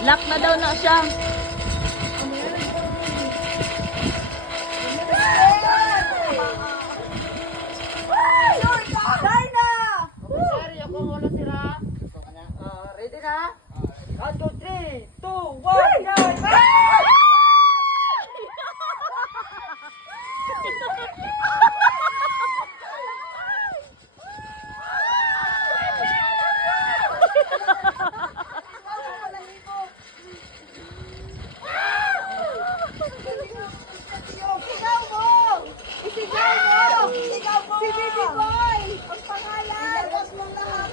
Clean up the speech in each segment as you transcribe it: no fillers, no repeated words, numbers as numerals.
Lock na daw na siya. Ready na? 1, 2, 3, 2, 1, go! Isigaw mo! Isigaw mo! Isigaw mo! Si Baby Boy! Ang pangalan! Ilabas mo lahat!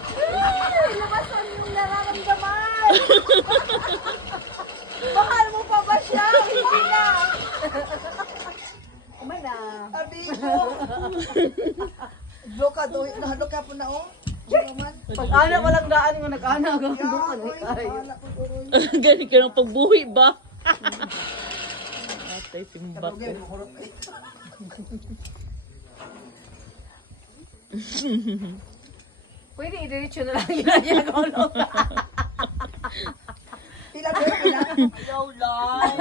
Ilabas mo yung nararamdaman! Mahal mo pa ba siya? Hindi na! Umay na! Sabi ko! Loka, nahaloka po na oh! Pag-ana ko lang daan nga nag-ana ko. Gani ka ng pagbuhi ba? Atay simbak ko. Pwede i-diretso na lang yun ko. Pila ba pila? Ayaw lang.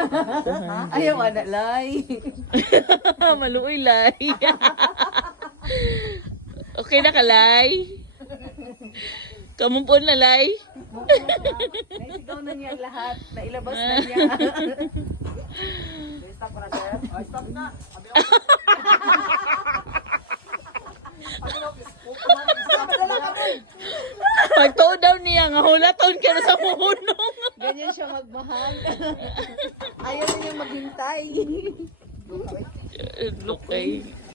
Ayaw ana lay. Maluoy, Lay. Okay na ka, Lay? Kamumpon na, Lay? Naisigaw na niya lahat. Nailabas na niya. Stop na sir. Stop na. Pagtuon daw niya, nga hulaton ka na sa muhunong. Ganyan siya magmahal. Ayaw na niya maghintay. Look, ay.